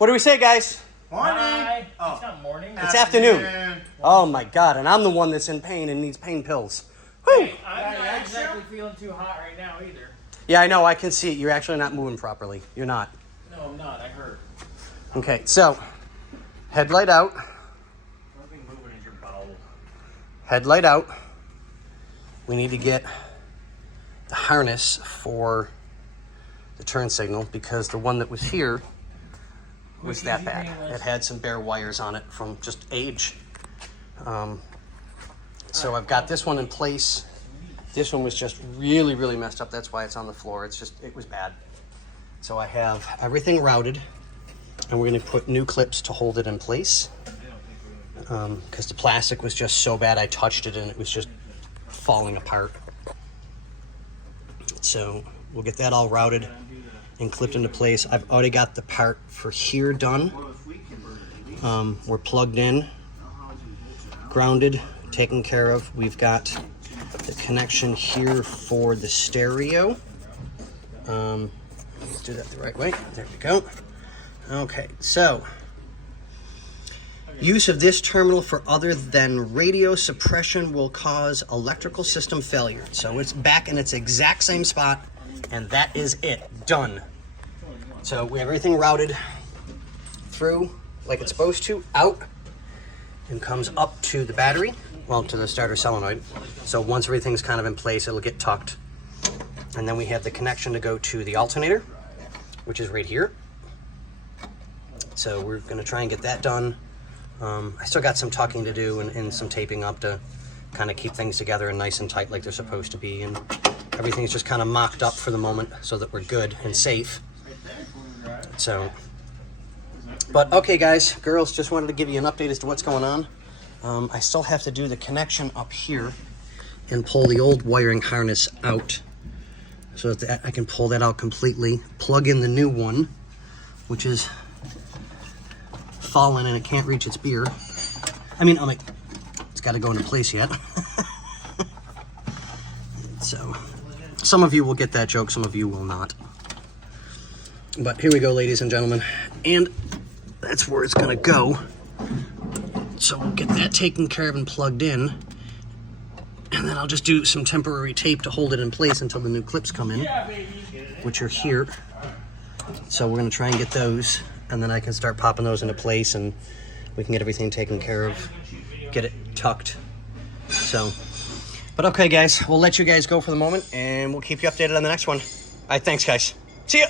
What do we say, guys? Morning. Hi. Oh. It's not morning. It's afternoon. Oh my God, and I'm the one that's in pain and needs pain pills. Whew. Hey, I'm not exactly feeling too hot right now either. Yeah, I know, I can see it. You're actually not moving properly. You're not. No, I'm not. I heard. Okay, so, headlight out. Something moving in your bowel. Headlight out. We need to get the harness for the turn signal because the one that was here was that bad. It had some bare wires on it from just age. So I've got this one in place. This one was just really, really messed up. That's why it's on the floor. It was bad. So I have everything routed, and we're going to put new clips to hold it in place. Because the plastic was just so bad, I touched it and it was just falling apart. So we'll get that all routed and clipped into place. I've already got the part for here done. We're plugged in, grounded, taken care of. We've got the connection here for the stereo. Let's do that the right way. There we go. Okay, so use of this terminal for other than radio suppression will cause electrical system failure. So it's back in its exact same spot, and that is it. Done. So we have everything routed through like it's supposed to, out, and comes up to the battery, well, to the starter solenoid. So once everything's kind of in place, it'll get tucked. And then we have the connection to go to the alternator, which is right here. So we're gonna try and get that done. I still got some tucking to do and some taping up to kind of keep things together and nice and tight like they're supposed to be. And everything's just kind of mocked up for the moment so that we're good and safe. So, but okay guys, girls, just wanted to give you an update as to what's going on. I still have to do the connection up here and pull the old wiring harness out so that I can pull that out completely, plug in the new one, which is fallen and it can't reach its beer. It's got to go into place yet. So, some of you will get that joke, some of you will not. But here we go, ladies and gentlemen, and that's where it's gonna go. So we'll get that taken care of and plugged in, and then I'll just do some temporary tape to hold it in place until the new clips come in, which are here. So we're gonna try and get those, and then I can start popping those into place, and we can get everything taken care of, get it tucked. So, but okay guys, we'll let you guys go for the moment, and we'll keep you updated on the next one. All right, thanks guys. See ya.